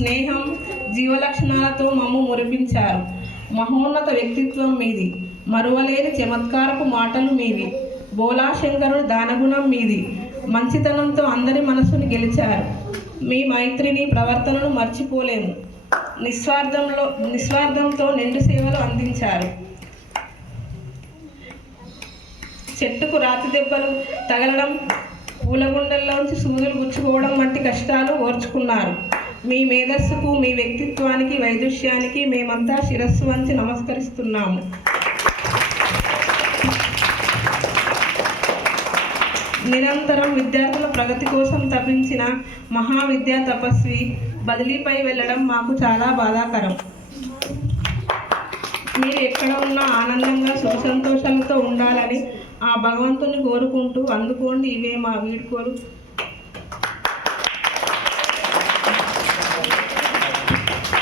స్నేహం, జీవలక్షణాలతో మమ్ము మురిపించారు. మహోన్నత వ్యక్తిత్వం మీది, మరువలేని చమత్కారపు మాటలు మీవి. బోలాశంకరుడు దానగుణం మీది, మంచితనంతో అందరి మనసుని గెలిచారు. మీ మైత్రిని, ప్రవర్తనను మర్చిపోలేము. నిస్వార్థంతో నిండు సేవలు అందించారు. చెట్టుకు రాతి దెబ్బలు తగలడం, పూలగుండల్లోంచి సూదులు గుచ్చుకోవడం వంటి కష్టాలు ఓర్చుకున్నారు. మీ మేధస్సుకు, మీ వ్యక్తిత్వానికి, వైదుష్యానికి మేమంతా శిరస్సు వంచి నమస్కరిస్తున్నాము. నిరంతరం విద్యార్థుల ప్రగతి కోసం తపించిన మహావిద్యా తపస్వి బదిలీపై వెళ్ళడం మాకు చాలా బాధాకరం. మీరు ఎక్కడ ఉన్నా ఆనందంగా, సుఖ సంతోషాలతో ఉండాలని ఆ భగవంతుని కోరుకుంటూ అందుకోండి ఇవే మా వీడ్కోలు.